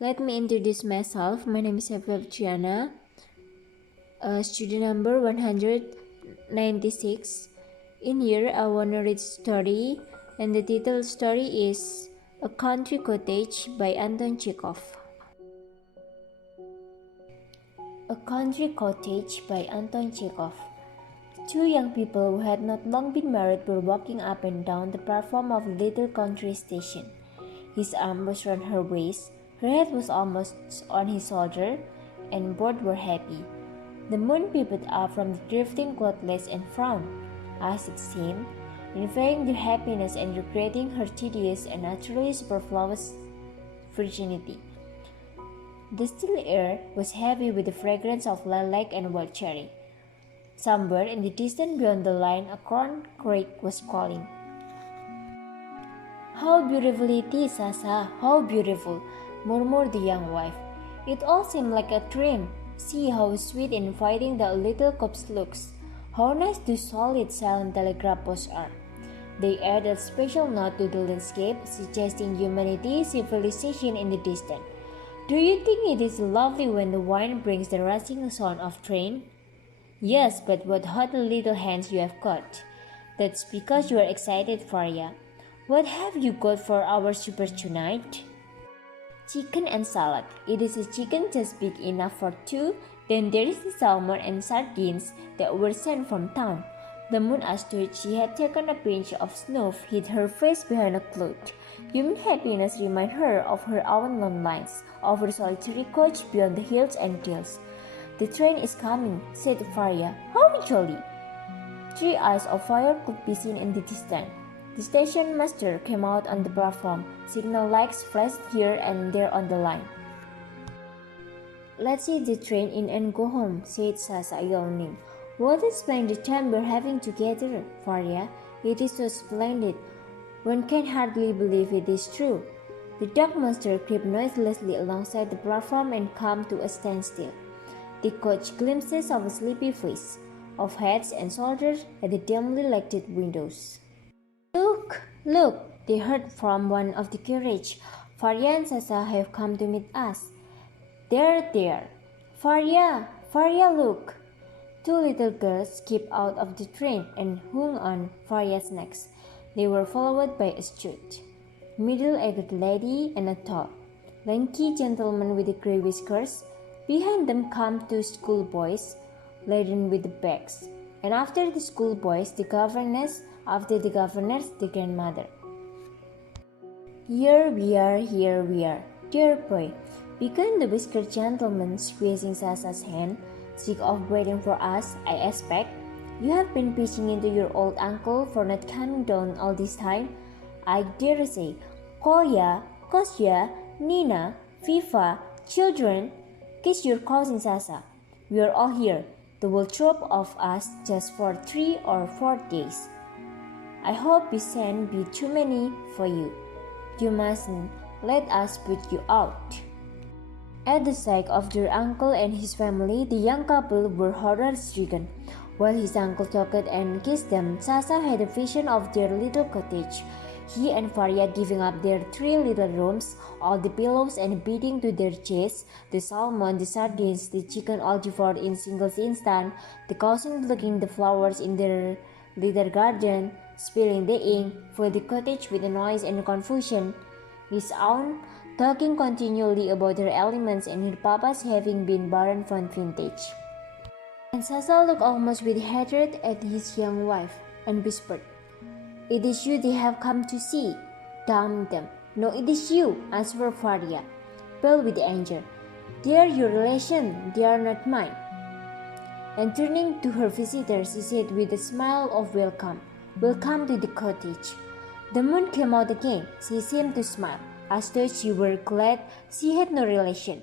Let me introduce myself. My name is Fitriana, student number 196. In here, I want to read story, and the title story is A Country Cottage by Anton Chekhov. A Country Cottage by Anton Chekhov. Two young people who had not long been married were walking up and down the platform of a little country station. His arm was round her waist, her head was almost on his shoulder, and both were happy. The moon peeped up from the drifting cloudlets and frowned, as it seemed, inferring their happiness and regretting her tedious and naturally superfluous virginity. The still air was heavy with the fragrance of lilac and wild cherry. Somewhere in the distance beyond the line, a corn crake was calling. "How beautiful it is, Sasa! How beautiful!" murmured the young wife. "It all seemed like a dream. See how sweet and inviting the little copse looks. How nice those solid, silent telegraph posts are." They added a special note to the landscape, suggesting humanity, civilization in the distance. "Do you think it is lovely when the wind brings the rushing sound of train?" "Yes, but what hot little hands you have got." "That's because you are excited, Faria. What have you got for our supper tonight?" "Chicken and salad. It is a chicken just big enough for two. Then there is the salmon and sardines that were sent from town." The moon asked she had taken a pinch of snuff, hid her face behind a cloth. Human happiness reminded her of her own lone lines, of her solitary coach beyond the hills and dales. "The train is coming," said Faria. "How jolly!" 3 eyes of fire could be seen in the distance. The station master came out on the platform. Signal lights flashed here and there on the line. "Let's see the train in and go home," said Sasa, yawning. "What a splendid time we're having together, Faria. It is so splendid. One can hardly believe it is true." The dog monster crept noiselessly alongside the platform and came to a standstill. They caught glimpses of a sleepy face, of heads and shoulders at the dimly lighted windows. "Look, look!" they heard from one of the carriages. "Faria and Sasa have come to meet us. There! Faria! Faria, look!" 2 little girls skipped out of the train and hung on Faria's neck. They were followed by a stout, middle-aged lady and a tall, lanky gentleman with grey whiskers. Behind them came 2 schoolboys, laden with bags, and after the schoolboys, the governess, after the governess, the grandmother. Here we are, dear boy," began the whiskered gentleman, squeezing Sasa's hand. "Sick of waiting for us, I expect. You have been pitching into your old uncle for not coming down all this time. I dare say, Kolya, Kostya, Nina, Viva, children, kiss your cousin Sasa. We are all here, the whole troop of us, just for 3 or 4 days. I hope we shan't be too many for you. You mustn't let us put you out." At the sight of their uncle and his family, the young couple were horror-stricken. While his uncle talked and kissed them, Sasa had a vision of their little cottage. He and Faria giving up their 3 little rooms, all the pillows and bedding to their chests, the salmon, the sardines, the chicken all devoured in single instant, the cousins plucking the flowers in their little garden, spilling the ink, filled the cottage with noise and confusion. His aunt talking continually about her ailments and her papa's having been barren from vintage. And Sasa looked almost with hatred at his young wife and whispered, "It is you they have come to see. Damn them. No, it is you," answered Faria, pale with anger. "They are your relation, they are not mine." And turning to her visitors, she said with a smile of welcome, "Welcome to the cottage." The moon came out again. She seemed to smile, as though she were glad she had no relation.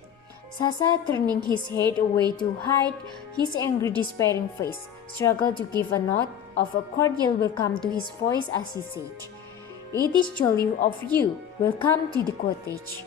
Sasa, turning his head away to hide his angry, despairing face, struggled to give a nod of a cordial welcome to his voice as he said, "It is jolly of you. Welcome to the cottage."